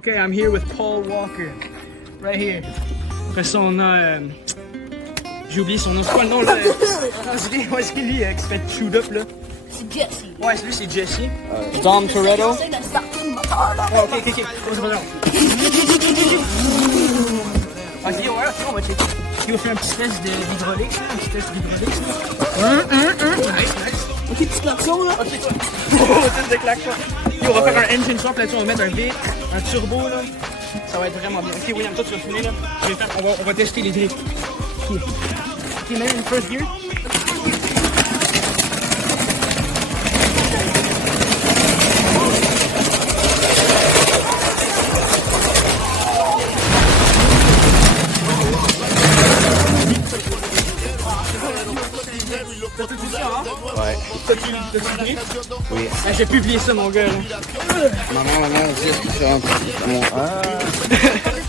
Okay, I'm here with Paul Walker. Right here. Après ça, on a... j'ai oublié son nom. C'est quoi le nom, là? C'est qui, lui, qui se fait shoot up, là? C'est Jesse. Ouais, lui, c'est Jesse. Dom Toretto. C'est dans Starting Motor, là. Oh, ok. Oh, c'est pas grave. Ok, ouais, on va checker. Il va faire un petit test d'hydraulique, là. Un petit test d'hydraulique, là. Nice. Ok, petit klaxon, là. Ok, oh, test de klaxon. On va faire un engine swap là-dessus, on va mettre un V, un turbo, là. Ça va être vraiment bien. Ok, William, toi, tu vas filmer, là. On va tester les drifts. Ok, mets une first gear. Ouais. T'as-tu pris? Oui. Ah, j'ai publié ça, mon gars. Là. Maman, c'est ce que tu rentres.